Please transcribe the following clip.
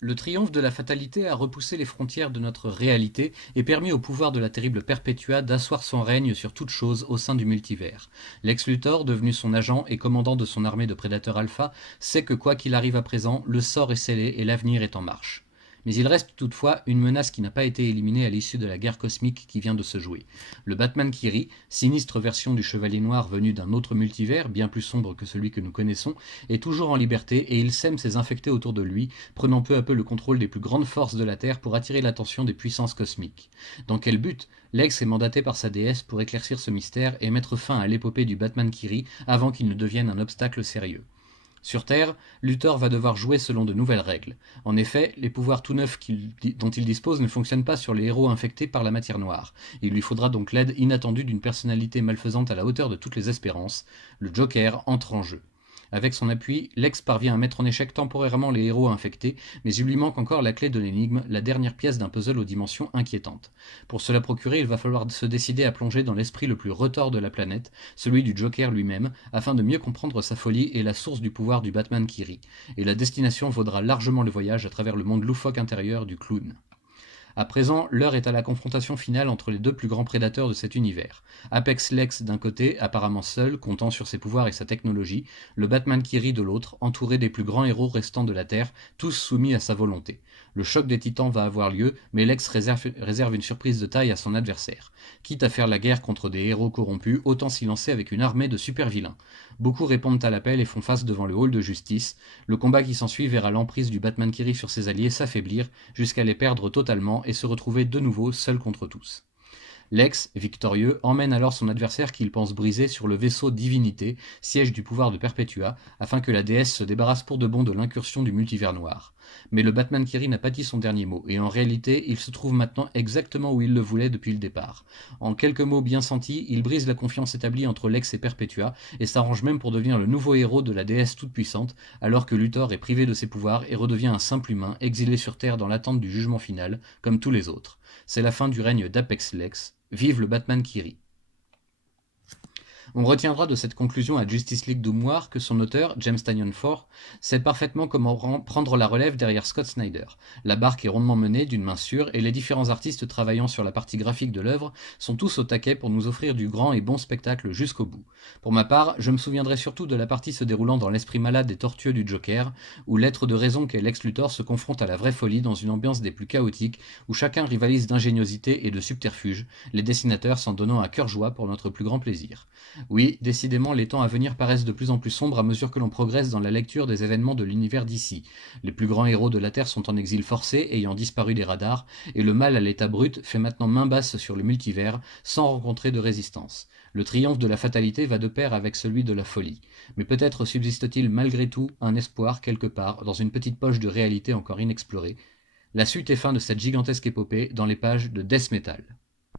Le triomphe de la fatalité a repoussé les frontières de notre réalité et permis au pouvoir de la terrible Perpetua d'asseoir son règne sur toute chose au sein du multivers. Lex Luthor, devenu son agent et commandant de son armée de prédateurs alpha, sait que quoi qu'il arrive à présent, le sort est scellé et l'avenir est en marche. Mais il reste toutefois une menace qui n'a pas été éliminée à l'issue de la guerre cosmique qui vient de se jouer. Le Batman Kiri, sinistre version du Chevalier Noir venu d'un autre multivers, bien plus sombre que celui que nous connaissons, est toujours en liberté et il sème ses infectés autour de lui, prenant peu à peu le contrôle des plus grandes forces de la Terre pour attirer l'attention des puissances cosmiques. Dans quel but? Lex est mandaté par sa déesse pour éclaircir ce mystère et mettre fin à l'épopée du Batman Kiri avant qu'il ne devienne un obstacle sérieux. Sur Terre, Luthor va devoir jouer selon de nouvelles règles. En effet, les pouvoirs tout neufs dont il dispose ne fonctionnent pas sur les héros infectés par la matière noire. Il lui faudra donc l'aide inattendue d'une personnalité malfaisante à la hauteur de toutes les espérances. Le Joker entre en jeu. Avec son appui, Lex parvient à mettre en échec temporairement les héros infectés, mais il lui manque encore la clé de l'énigme, la dernière pièce d'un puzzle aux dimensions inquiétantes. Pour se la procurer, il va falloir se décider à plonger dans l'esprit le plus retors de la planète, celui du Joker lui-même, afin de mieux comprendre sa folie et la source du pouvoir du Batman Kiri. Et la destination vaudra largement le voyage à travers le monde loufoque intérieur du clown. À présent, l'heure est à la confrontation finale entre les deux plus grands prédateurs de cet univers. Apex Lex d'un côté, apparemment seul, comptant sur ses pouvoirs et sa technologie, le Batman Kiri de l'autre, entouré des plus grands héros restants de la Terre, tous soumis à sa volonté. Le choc des titans va avoir lieu, mais Lex réserve une surprise de taille à son adversaire. Quitte à faire la guerre contre des héros corrompus, autant s'y lancer avec une armée de super-vilains. Beaucoup répondent à l'appel et font face devant le hall de justice. Le combat qui s'ensuit verra l'emprise du Batman Kiri sur ses alliés s'affaiblir, jusqu'à les perdre totalement et se retrouver de nouveau seul contre tous. Lex, victorieux, emmène alors son adversaire qu'il pense briser sur le vaisseau Divinité, siège du pouvoir de Perpetua, afin que la déesse se débarrasse pour de bon de l'incursion du multivers noir. Mais le Batman Kiri n'a pas dit son dernier mot, et en réalité, il se trouve maintenant exactement où il le voulait depuis le départ. En quelques mots bien sentis, il brise la confiance établie entre Lex et Perpetua, et s'arrange même pour devenir le nouveau héros de la déesse toute-puissante, alors que Luthor est privé de ses pouvoirs et redevient un simple humain, exilé sur Terre dans l'attente du jugement final, comme tous les autres. C'est la fin du règne d'Apex Lex. Vive le Batman Kiri. On retiendra de cette conclusion à Justice League Doom Noir que son auteur, James Tynion IV, sait parfaitement comment prendre la relève derrière Scott Snyder. La barque est rondement menée d'une main sûre et les différents artistes travaillant sur la partie graphique de l'œuvre sont tous au taquet pour nous offrir du grand et bon spectacle jusqu'au bout. Pour ma part, je me souviendrai surtout de la partie se déroulant dans l'esprit malade et tortueux du Joker, où l'être de raison qu'est Lex Luthor se confronte à la vraie folie dans une ambiance des plus chaotiques, où chacun rivalise d'ingéniosité et de subterfuge, les dessinateurs s'en donnant à cœur joie pour notre plus grand plaisir. Oui, décidément, les temps à venir paraissent de plus en plus sombres à mesure que l'on progresse dans la lecture des événements de l'univers d'ici. Les plus grands héros de la Terre sont en exil forcé, ayant disparu des radars, et le mal à l'état brut fait maintenant main basse sur le multivers, sans rencontrer de résistance. Le triomphe de la fatalité va de pair avec celui de la folie. Mais peut-être subsiste-t-il malgré tout un espoir quelque part, dans une petite poche de réalité encore inexplorée. La suite et fin de cette gigantesque épopée dans les pages de Death Metal.